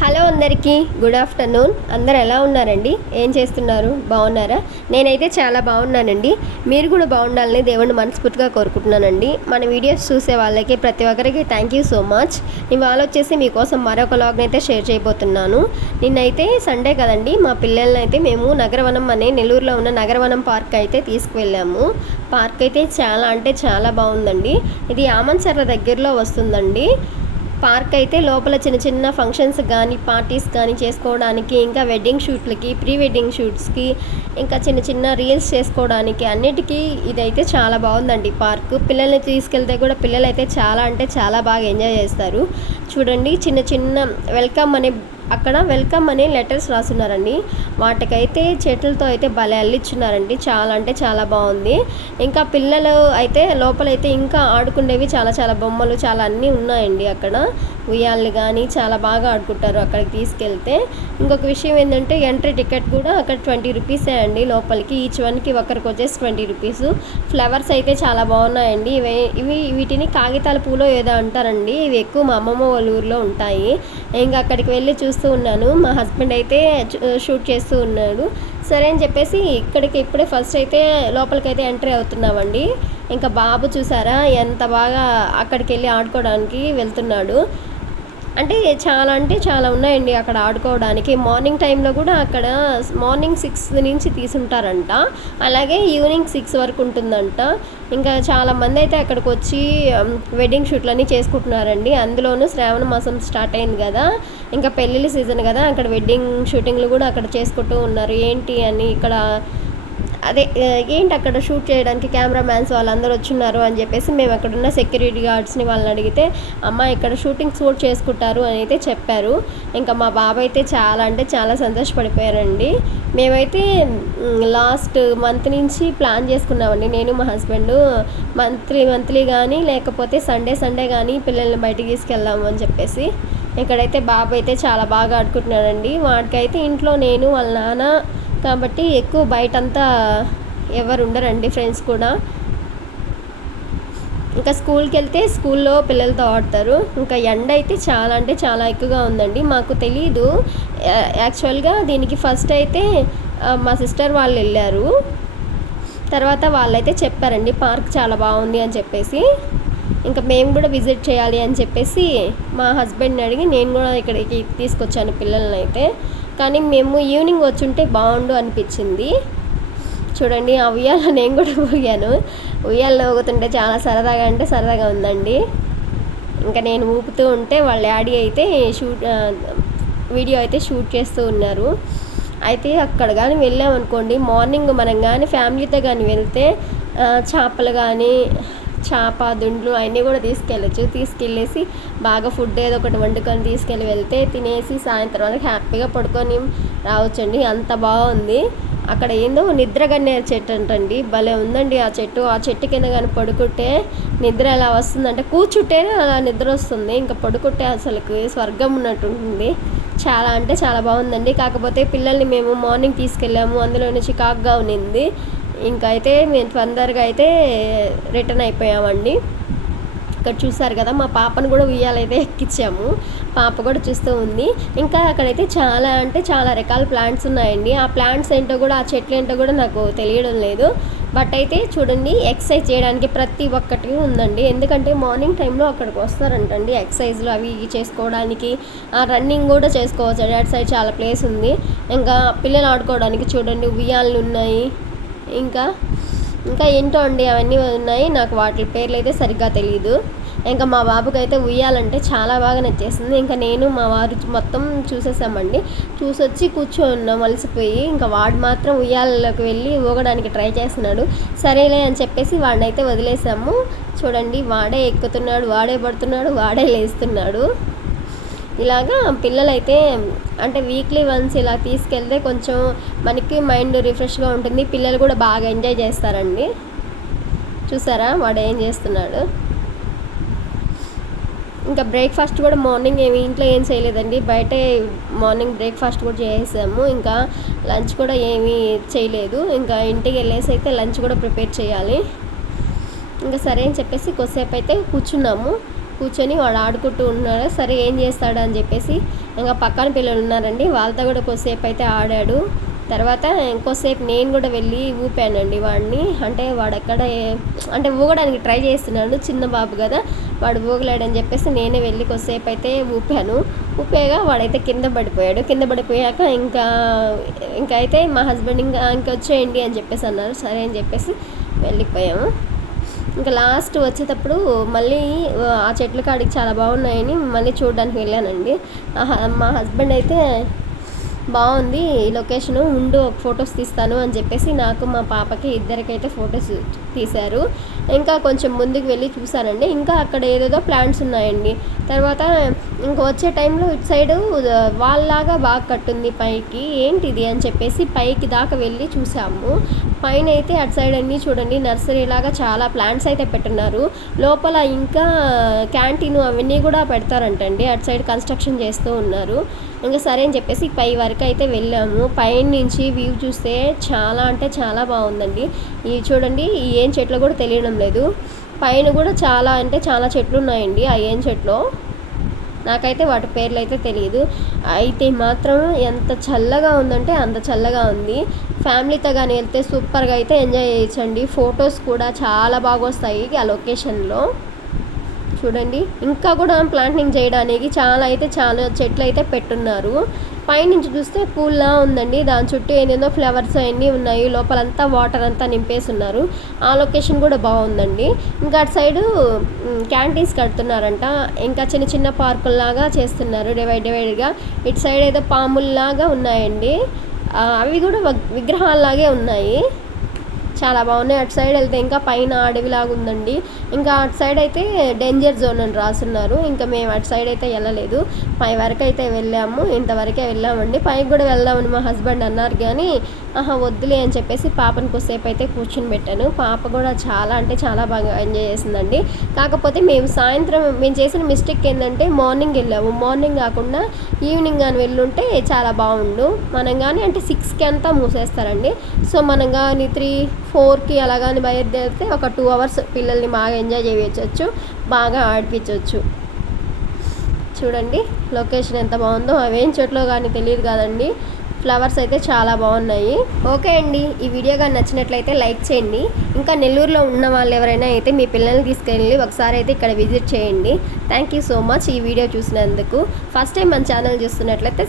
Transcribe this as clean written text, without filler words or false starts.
Hello అందరికీ good afternoon. అందరు ఎలా ఉన్నారండి? ఏం చేస్తున్నారు? బాగున్నారా? నేనైతే చాలా బాగున్నానండి. మీరు కూడా బాగుండాలని దేవుణ్ణి మనస్ఫూర్తిగా కోరుకుంటున్నానండి. మన వీడియోస్ చూసే వాళ్ళకి ప్రతి ఒక్కరికి థ్యాంక్ యూ సో మచ్. ఇవాళ వచ్చేసి మీకోసం మరొక వ్లాగ్ని అయితే షేర్ చేయబోతున్నాను. నిన్నైతే సండే కదండి, మా పిల్లల్ని అయితే మేము నగరవనం అనే నెల్లూరులో ఉన్న నగరవనం పార్క్ అయితే తీసుకువెళ్ళాము. పార్క్ అయితే చాలా బాగుందండి. ఇది ఆమన్సర్ల దగ్గరలో వస్తుందండి. పార్క్ అయితే లోపల చిన్న చిన్న ఫంక్షన్స్ కానీ పార్టీస్ కానీ చేసుకోవడానికి, ఇంకా వెడ్డింగ్ షూట్లకి, ప్రీ వెడ్డింగ్ షూట్స్కి, ఇంకా చిన్న చిన్న రీల్స్ చేసుకోవడానికి అన్నిటికీ ఇదైతే చాలా బాగుందండి పార్క్. పిల్లల్ని తీసుకెళ్తే కూడా పిల్లలు అయితే చాలా బాగా ఎంజాయ్ చేస్తారు. చూడండి, చిన్న చిన్న వెల్కమ్ అనే లెటర్స్ రాస్తున్నారండి. వాటికైతే చేతులతో అయితే భలే అల్లిచ్చున్నారండి. చాలా బాగుంది. ఇంకా పిల్లలు అయితే లోపలైతే ఇంకా ఆడుకునేవి చాలా బొమ్మలు చాలా అన్నీ ఉన్నాయండి. అక్కడ ఉయ్యాళ్ళు కానీ చాలా బాగా ఆడుకుంటారు అక్కడికి తీసుకెళ్తే. ఇంకొక విషయం ఏంటంటే ఎంట్రీ టికెట్ కూడా అక్కడ 20 రూపీసే అండి లోపలికి. ఈచ్ వన్కి ఒకరికి వచ్చేసి 20 రూపీస్. ఫ్లవర్స్ అయితే చాలా బాగున్నాయండి. వీటిని కాగితాల పూలో ఏదో అంటారండి. ఇవి ఎక్కువ మా అమ్మమ్మ వాళ్ళ ఊరిలో ఉంటాయి. ఇంకా అక్కడికి వెళ్ళి చూస్తూ ఉన్నాను. మా హస్బెండ్ అయితే షూట్ చేస్తూ ఉన్నాడు. సరే అని చెప్పేసి ఇప్పుడే ఫస్ట్ అయితే లోపలికైతే ఎంట్రీ అవుతున్నామండి. ఇంకా బాబు చూసారా ఎంత బాగా అక్కడికి వెళ్ళి ఆడుకోవడానికి వెళ్తున్నాడు. అంటే చాలా ఉన్నాయండి అక్కడ ఆడుకోవడానికి. మార్నింగ్ టైంలో కూడా అక్కడ మార్నింగ్ 6 నుంచి తీసుంటారంట, అలాగే ఈవినింగ్ 6 వరకు ఉంటుందంట. ఇంకా చాలామంది అయితే అక్కడికి వచ్చి వెడ్డింగ్ షూట్లన్నీ చేసుకుంటున్నారండి. అందులోనూ శ్రావణ మాసం స్టార్ట్ అయింది కదా, ఇంకా పెళ్ళిళ్ళ సీజన్ కదా, అక్కడ వెడ్డింగ్ షూటింగ్లు కూడా అక్కడ చేసుకుంటూ ఉన్నారు. ఏంటి అని ఇక్కడ అక్కడ షూట్ చేయడానికి కెమెరామ్యాన్స్ వాళ్ళందరూ వచ్చున్నారు అని చెప్పేసి మేము అక్కడున్న సెక్యూరిటీ గార్డ్స్ని వాళ్ళని అడిగితే, అమ్మ ఇక్కడ షూటింగ్స్ కూడా చేసుకుంటారు అని అయితే చెప్పారు. ఇంకా మా బాబాయ్ అయితే చాలా సంతోషపడిపోయారండి. మేమైతే లాస్ట్ మంత్ నుంచి ప్లాన్ చేసుకున్నామండి, నేను మా హస్బెండ్. మంత్లీ కానీ లేకపోతే సండే కానీ పిల్లల్ని బయటికి తీసుకెళ్దాము అని చెప్పేసి. ఇక్కడైతే బాబాయ్ అయితే చాలా బాగా ఆడుకుంటున్నాడండి. వాడికైతే ఇంట్లో నేను వాళ్ళ నాన్న కాబట్టి ఎక్కువ బయటంతా ఎవరు ఉండరండి, ఫ్రెండ్స్ కూడా. ఇంకా స్కూల్కి వెళ్తే స్కూల్లో పిల్లలతో ఆడతారు. ఇంకా ఎండ అయితే చాలా ఎక్కువగా ఉందండి. మాకు తెలీదు యాక్చువల్గా దీనికి. ఫస్ట్ అయితే మా సిస్టర్ వాళ్ళు వెళ్ళారు, తర్వాత వాళ్ళైతే చెప్పారండి పార్క్ చాలా బాగుంది అని చెప్పేసి. ఇంకా మేము కూడా విజిట్ చేయాలి అని చెప్పేసి మా హస్బెండ్ని అడిగి నేను కూడా ఇక్కడికి తీసుకొచ్చాను పిల్లల్ని అయితే. కానీ మేము ఈవినింగ్ వచ్చుంటే బాగుండు అనిపించింది. చూడండి, ఆ ఉయ్యాల నేను కూడా ఊగాను. ఉయ్యాలలో ఊగుతుంటే చాలా సరదాగా ఉందండి. ఇంకా నేను ఊపుతూ ఉంటే వాళ్ళ డాడీ అయితే వీడియో అయితే షూట్ చేస్తూ ఉన్నారు. అయితే అక్కడ కానీ వెళ్ళామనుకోండి, మార్నింగ్ మనం కానీ ఫ్యామిలీతో కానీ వెళ్తే చేపలు కానీ దుండ్లు అవన్నీ కూడా తీసుకెళ్ళేసి బాగా ఫుడ్ ఏదో ఒకటి వండుకొని వెళ్తే తినేసి సాయంత్రం వరకు హ్యాపీగా పడుకొని రావచ్చండి. అంత బాగుంది. అక్కడ ఏందో నిద్రగన్నేరు చెట్టు అంటండి, భలే ఉందండి ఆ చెట్టు కింద కానీ పడుకుంటే నిద్ర ఎలా వస్తుందంటే, కూర్చుంటేనే అలా నిద్ర వస్తుంది. ఇంకా పడుకుంటే అసలుకి స్వర్గం ఉన్నట్టు ఉంటుంది. చాలా బాగుందండి. కాకపోతే పిల్లల్ని మేము మార్నింగ్ తీసుకెళ్ళాము, అందులో చికాకుగా ఉన్నింది. ఇంకా అయితే మేము తొందరగా అయితే రిటర్న్ అయిపోయామండి. ఇక్కడ చూసారు కదా, మా పాపను కూడా ఉయ్యాలైతే ఎక్కించాము. పాప కూడా చూస్తూ ఉంది. ఇంకా అక్కడైతే చాలా రకాల ప్లాంట్స్ ఉన్నాయండి. ఆ ప్లాంట్స్ ఏంటో కూడా, ఆ చెట్లు ఏంటో కూడా నాకు తెలియడం లేదు. బట్ అయితే చూడండి, ఎక్సర్సైజ్ చేయడానికి ప్రతి ఒక్కటి ఉందండి. ఎందుకంటే మార్నింగ్ టైంలో అక్కడికి వస్తారంటండి ఎక్సర్సైజ్లు అవి చేసుకోవడానికి. రన్నింగ్ కూడా చేసుకోవచ్చు. అటు సైడ్ చాలా ప్లేస్ ఉంది. ఇంకా పిల్లలు ఆడుకోవడానికి చూడండి ఉయ్యాలు ఉన్నాయి. ఇంకా ఏంటో అండి అవన్నీ ఉన్నాయి. నాకు వాటి పేర్లు అయితే సరిగ్గా తెలియదు. ఇంకా మా బాబుకి అయితే ఉయ్యాలంటే చాలా బాగా నచ్చేసింది. ఇంకా నేను మా వారు మొత్తం చూసేసామండి. చూసొచ్చి కూర్చోన్నాం అలసిపోయి. ఇంకా వాడు మాత్రం ఉయ్యాలలోకి వెళ్ళి ఊగడానికి ట్రై చేస్తున్నాడు. సరేలే అని చెప్పేసి వాడిని అయితే వదిలేసాము. చూడండి, వాడే ఎక్కుతున్నాడు, వాడే పడుతున్నాడు, వాడే లేస్తున్నాడు. ఇలాగా పిల్లలైతే అంటే వీక్లీ వన్స్ ఇలా తీసుకెళ్తే కొంచెం మనకి మైండ్ రిఫ్రెష్గా ఉంటుంది. పిల్లలు కూడా బాగా ఎంజాయ్ చేస్తారండి. చూసారా వాడు ఏం చేస్తున్నాడు. ఇంకా బ్రేక్ఫాస్ట్ కూడా మార్నింగ్ ఇంట్లో ఏం చేయలేదండి, బయటే మార్నింగ్ బ్రేక్ఫాస్ట్ కూడా చేసాము. ఇంకా లంచ్ కూడా ఏమీ చేయలేదు. ఇంకా ఇంటికి వెళ్ళేసి అయితే లంచ్ కూడా ప్రిపేర్ చేయాలి. ఇంకా సరే అని చెప్పేసి కొద్దిసేపు అయితే కూర్చున్నాము. కూర్చొని వాడు ఆడుకుంటూ ఉన్నాడు. సరే ఏం చేస్తాడు అని చెప్పేసి ఇంకా పక్కన పిల్లలు ఉన్నారండి, వాళ్ళతో కూడా కొద్దిసేపు అయితే ఆడాడు. తర్వాత ఇంకోసేపు నేను కూడా వెళ్ళి ఊపానండి వాడిని. అంటే వాడు అంటే ఊగడానికి ట్రై చేస్తున్నాడు, చిన్న బాబు కదా, వాడు ఊగలేడని చెప్పేసి నేనే వెళ్ళి కొద్దిసేపు అయితే ఊపాను. ఊపేగా వాడైతే కింద పడిపోయాడు. కింద పడిపోయాక ఇంకా అయితే మా హస్బెండ్ ఇంకా వచ్చేయండి అని చెప్పేసి అన్నారు. సరే అని చెప్పేసి వెళ్ళిపోయాము. ఇంకా లాస్ట్ వచ్చేటప్పుడు మళ్ళీ ఆ చెట్ల కాడికి చాలా బాగున్నాయని మళ్ళీ చూడడానికి వెళ్ళానండి. మా హస్బెండ్ అయితే బాగుంది ఈ లొకేషను, ఉండు ఒక ఫొటోస్ తీస్తాను అని చెప్పేసి నాకు మా పాపకి ఇద్దరికైతే ఫొటోస్ తీశారు. ఇంకా కొంచెం ముందుకు వెళ్ళి చూసానండి, ఇంకా అక్కడ ఏదేదో ప్లాంట్స్ ఉన్నాయండి. తర్వాత ఇంకా వచ్చే టైంలో ఇటు సైడు వాళ్ళలాగా బాగా కట్టుంది పైకి, ఏంటిది అని చెప్పేసి పైకి దాకా వెళ్ళి చూసాము. పైన అయితే అటు సైడ్ అన్నీ చూడండి నర్సరీ లాగా చాలా ప్లాంట్స్ అయితే పెట్టున్నారు. లోపల ఇంకా క్యాంటీన్ అవన్నీ కూడా పెడతారంటండి, అటు సైడ్ కన్స్ట్రక్షన్ చేస్తూ ఉన్నారు. ఇంకా సరే అని చెప్పేసి పై వరకు అయితే వెళ్ళాము. పైన నుంచి వ్యూ చూస్తే చాలా అంటే చాలా బాగుందండి. ఇవి చూడండి, ఈ ఏం చెట్లు కూడా తెలియడం లేదు. పైన కూడా చాలా అంటే చాలా చెట్లు ఉన్నాయండి. ఆ ఏం చెట్లు నాకైతే వాటి పేర్లు అయితే తెలియదు. అయితే మాత్రం ఎంత చల్లగా ఉందంటే అంత చల్లగా ఉంది. ఫ్యామిలీతో కానీ వెళ్తే సూపర్గా అయితే ఎంజాయ్ చేయొచ్చండి. ఫొటోస్ కూడా చాలా బాగా వస్తాయి ఆ లొకేషన్లో. చూడండి, ఇంకా కూడా ప్లాంటింగ్ చేయడానికి చాలా చెట్లు అయితే పెట్టున్నారు. పైనుంచి చూస్తే పూల్లా ఉందండి, దాని చుట్టూ ఏదేదో ఫ్లవర్స్ అవన్నీ ఉన్నాయి, లోపలంతా వాటర్ అంతా నింపేసి ఉన్నారు. ఆ లొకేషన్ కూడా బాగుందండి. ఇంకా అటు సైడు క్యాంటీన్స్ కడుతున్నారంట, ఇంకా చిన్న చిన్న పార్కుల్లాగా చేస్తున్నారు డివైడ్గా. ఇటు సైడ్ ఏదో పాముల్లాగా ఉన్నాయండి, అవి కూడా విగ్రహాల్లాగే ఉన్నాయి, చాలా బాగున్నాయి. అటు సైడ్ వెళ్తే ఇంకా పైన అడవిలాగా ఉందండి. ఇంకా అటు సైడ్ అయితే డేంజర్ జోన్ అని రాస్తున్నారు. ఇంకా మేము అటు సైడ్ అయితే వెళ్ళలేదు, పై వరకు అయితే వెళ్ళాము. ఇంతవరకే వెళ్ళామండి. పైకి కూడా వెళ్దామని మా హస్బెండ్ అన్నారు కానీ వద్దులే అని చెప్పేసి పాపను కొద్దిసేపు అయితే కూర్చుని పెట్టాను. పాప కూడా చాలా అంటే చాలా బాగా ఎంజాయ్ చేసిందండి. కాకపోతే మేము చేసిన మిస్టేక్ ఏంటంటే మార్నింగ్ వెళ్ళాము. మార్నింగ్ కాకుండా ఈవినింగ్ కానీ వెళ్ళుంటే చాలా బాగుండు. మనం కానీ అంటే 6కి అంతా మూసేస్తారండి. సో మనం కానీ 3-4కి అలాగని బయలుదేరితే ఒక 2 అవర్స్ పిల్లల్ని బాగా ఎంజాయ్ చేయవచ్చు, బాగా ఆడిపించవచ్చు. చూడండి లొకేషన్ ఎంత బాగుందో. అవేం చెట్లో కానీ తెలియదు కదండి, ఫ్లవర్స్ అయితే చాలా బాగున్నాయి. ఓకే అండి, ఈ వీడియో కానీ నచ్చినట్లయితే లైక్ చేయండి. ఇంకా నెల్లూరులో ఉన్న వాళ్ళు ఎవరైనా అయితే మీ పిల్లల్ని తీసుకెళ్ళి ఒకసారి అయితే ఇక్కడ విజిట్ చేయండి. థ్యాంక్ యూ సో మచ్ ఈ వీడియో చూసినందుకు. ఫస్ట్ టైం మన ఛానల్ చూస్తున్నట్లయితే